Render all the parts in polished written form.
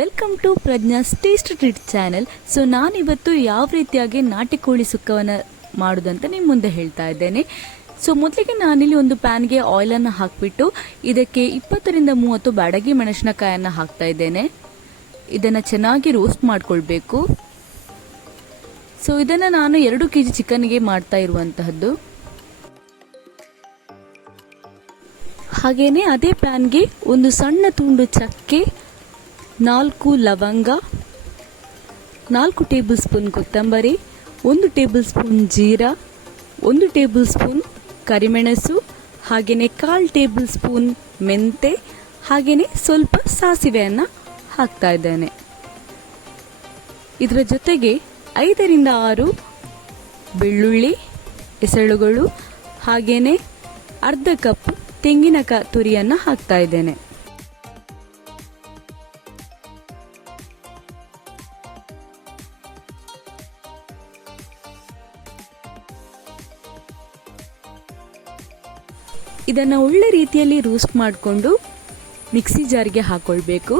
Welcome to Prajna's taste treat channel. So ನಾನಿವತ್ತು ಯಾವ ರೀತಿಯಾಗಿ ನಾಟಿ ಕೋಳಿ ಸುಕ್ಕವನ್ನು ಮಾಡೋದಂತ ನಿಮ್ಮ ಮುಂದೆ ಹೇಳ್ತಾ ಇದ್ದೇನೆ. ಸೊ ಮೊದಲಿಗೆ ನಾನಿಲ್ಲಿ ಒಂದು ಪ್ಯಾನ್ಗೆ ಆಯಿಲನ್ನು ಹಾಕಿಬಿಟ್ಟು ಇದಕ್ಕೆ 20ರಿಂದ 30 ಬ್ಯಾಡಗಿ ಮೆಣಸಿನಕಾಯನ್ನು ಹಾಕ್ತಾ ಇದ್ದೇನೆ. ಇದನ್ನು ಚೆನ್ನಾಗಿ ರೋಸ್ಟ್ ಮಾಡ್ಕೊಳ್ಬೇಕು. ಸೊ ಇದನ್ನು ನಾನು 2 kg ಚಿಕನ್ಗೆ ಮಾಡ್ತಾ ಇರುವಂತಹದ್ದು. ಹಾಗೇನೆ ಅದೇ ಪ್ಯಾನ್ಗೆ ಒಂದು ಸಣ್ಣ ತುಂಡು ಚಕ್ಕೆ, 4 ಲವಂಗ, 4 ಟೇಬಲ್ ಸ್ಪೂನ್ ಕೊತ್ತಂಬರಿ, 1 table spoon jeera, 1 table spoon ಕರಿಮೆಣಸು, ಹಾಗೆಯೇ 1/4 ಟೇಬಲ್ ಸ್ಪೂನ್ ಮೆಂತೆ, ಹಾಗೆಯೇ ಸ್ವಲ್ಪ ಸಾಸಿವೆಯನ್ನು ಹಾಕ್ತಾ ಇದ್ದೇನೆ. ಇದರ ಜೊತೆಗೆ 5ರಿಂದ 6 ಬೆಳ್ಳುಳ್ಳಿ ಎಸಳುಗಳು, ಹಾಗೆಯೇ ಅರ್ಧ ಕಪ್ ತೆಂಗಿನ ತುರಿಯನ್ನು ಹಾಕ್ತಾ ಇದ್ದೇನೆ. ಇದನ್ನು ಒಳ್ಳೆ ರೀತಿಯಲ್ಲಿ ರೋಸ್ಟ್ ಮಾಡಿಕೊಂಡು ಮಿಕ್ಸಿ ಜಾರ್ಗೆ ಹಾಕೊಳ್ಬೇಕು.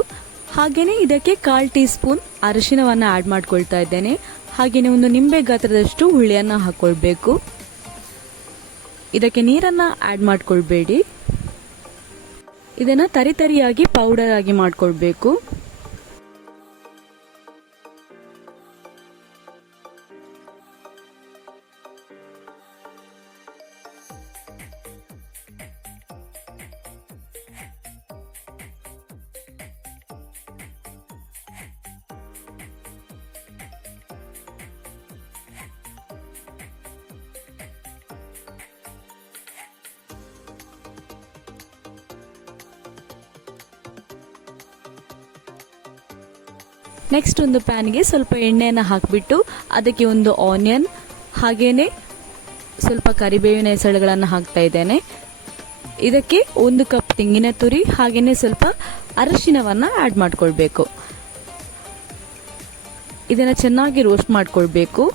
ಹಾಗೆಯೇ ಇದಕ್ಕೆ 1/4 ಟೀ ಸ್ಪೂನ್ ಅರಿಶಿನವನ್ನು ಆ್ಯಡ್ ಮಾಡ್ಕೊಳ್ತಾ ಇದ್ದೇನೆ. ಹಾಗೆಯೇ ಒಂದು ನಿಂಬೆ ಗಾತ್ರದಷ್ಟು ಹುಳಿಯನ್ನು ಹಾಕೊಳ್ಬೇಕು. ಇದಕ್ಕೆ ನೀರನ್ನು ಆ್ಯಡ್ ಮಾಡ್ಕೊಳ್ಬೇಡಿ. ಇದನ್ನು ತರಿಯಾಗಿ ಪೌಡರ್ ಆಗಿ ಮಾಡ್ಕೊಳ್ಬೇಕು. ನೆಕ್ಸ್ಟ್ ಒಂದು ಪ್ಯಾನ್ಗೆ ಸ್ವಲ್ಪ ಎಣ್ಣೆಯನ್ನು ಹಾಕಿಬಿಟ್ಟು ಅದಕ್ಕೆ ಒಂದು ಆನಿಯನ್, ಹಾಗೇನೆ ಸ್ವಲ್ಪ ಕರಿಬೇವಿನ ಎಸಳುಗಳನ್ನು ಹಾಕ್ತಾ ಇದ್ದೇನೆ. ಇದಕ್ಕೆ 1 ಕಪ್ ತೆಂಗಿನ ತುರಿ, ಹಾಗೇನೆ ಸ್ವಲ್ಪ ಅರಿಶಿನವನ್ನು ಆ್ಯಡ್ ಮಾಡ್ಕೊಳ್ಬೇಕು. ಇದನ್ನು ಚೆನ್ನಾಗಿ ರೋಸ್ಟ್ ಮಾಡ್ಕೊಳ್ಬೇಕು.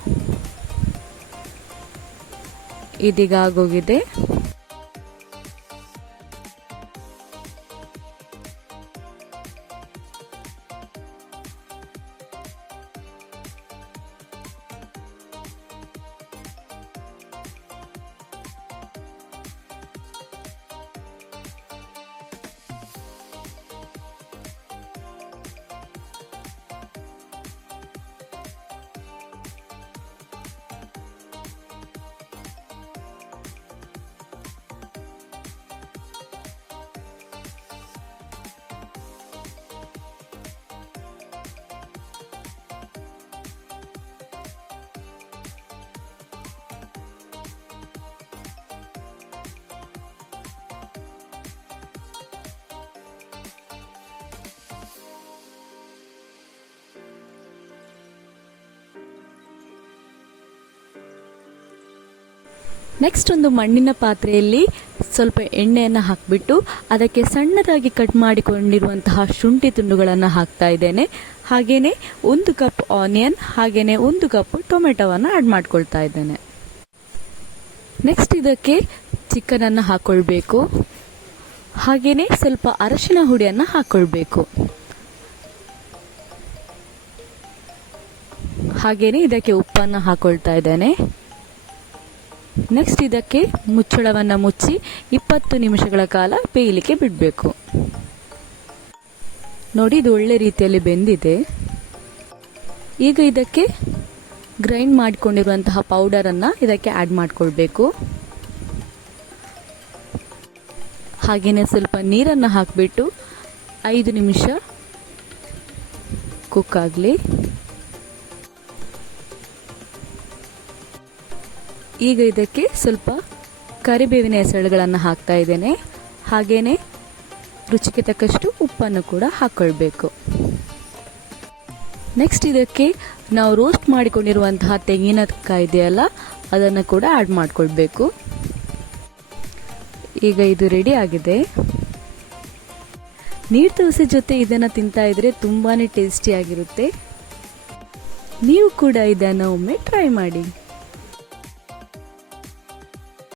ಇದೀಗ ಆಗೋಗಿದೆ. ನೆಕ್ಸ್ಟ್ ಒಂದು ಮಣ್ಣಿನ ಪಾತ್ರೆಯಲ್ಲಿ ಸ್ವಲ್ಪ ಎಣ್ಣೆಯನ್ನು ಹಾಕಿಬಿಟ್ಟು ಅದಕ್ಕೆ ಸಣ್ಣದಾಗಿ ಕಟ್ ಮಾಡಿಕೊಂಡಿರುವಂತಹ ಶುಂಠಿ ತುಂಡುಗಳನ್ನು ಹಾಕ್ತಾ ಇದ್ದೇನೆ. ಹಾಗೆಯೇ 1 ಕಪ್ ಆನಿಯನ್, ಹಾಗೆಯೇ 1 ಕಪ್ ಟೊಮೆಟೊವನ್ನು ಆ್ಯಡ್ ಮಾಡ್ಕೊಳ್ತಾ ಇದ್ದೇನೆ. ನೆಕ್ಸ್ಟ್ ಇದಕ್ಕೆ ಚಿಕನನ್ನು ಹಾಕೊಳ್ಬೇಕು. ಹಾಗೆಯೇ ಸ್ವಲ್ಪ ಅರಿಶಿನ ಹುಡಿಯನ್ನು ಹಾಕೊಳ್ಬೇಕು. ಹಾಗೆಯೇ ಇದಕ್ಕೆ ಉಪ್ಪನ್ನು ಹಾಕೊಳ್ತಾ ಇದ್ದೇನೆ. ನೆಕ್ಸ್ಟ್ ಇದಕ್ಕೆ ಮುಚ್ಚಳವನ್ನು ಮುಚ್ಚಿ 20 ನಿಮಿಷಗಳ ಕಾಲ ಬೇಯಲಿಕ್ಕೆ ಬಿಡಬೇಕು. ನೋಡಿ, ಇದು ಒಳ್ಳೆ ರೀತಿಯಲ್ಲಿ ಬೆಂದಿದೆ. ಈಗ ಇದಕ್ಕೆ ಗ್ರೈಂಡ್ ಮಾಡಿಕೊಂಡಿರುವಂತಹ ಪೌಡರನ್ನು ಇದಕ್ಕೆ ಆ್ಯಡ್ ಮಾಡಿಕೊಳ್ಬೇಕು. ಹಾಗೆಯೇ ಸ್ವಲ್ಪ ನೀರನ್ನು ಹಾಕಿಬಿಟ್ಟು 5 ನಿಮಿಷ ಕುಕ್ ಆಗಲಿ. ಈಗ ಇದಕ್ಕೆ ಸ್ವಲ್ಪ ಕರಿಬೇವಿನ ಎಸಳುಗಳನ್ನು ಹಾಕ್ತಾ ಇದ್ದೇನೆ. ಹಾಗೆಯೇ ರುಚಿಗೆ ತಕ್ಕಷ್ಟು ಉಪ್ಪನ್ನು ಕೂಡ ಹಾಕ್ಕೊಳ್ಬೇಕು. ನೆಕ್ಸ್ಟ್ ಇದಕ್ಕೆ ನಾವು ರೋಸ್ಟ್ ಮಾಡಿಕೊಂಡಿರುವಂತಹ ತೆಂಗಿನಕಾಯಿ ಇದೆಯಲ್ಲ, ಅದನ್ನು ಕೂಡ ಆ್ಯಡ್ ಮಾಡ್ಕೊಳ್ಬೇಕು. ಈಗ ಇದು ರೆಡಿ ಆಗಿದೆ. ನೀರು ದೋಸೆ ಜೊತೆ ಇದನ್ನು ತಿಂತಾ ಇದ್ರೆ ತುಂಬಾನೇ ಟೇಸ್ಟಿಯಾಗಿರುತ್ತೆ. ನೀವು ಕೂಡ ಇದನ್ನು ಒಮ್ಮೆ ಟ್ರೈ ಮಾಡಿ.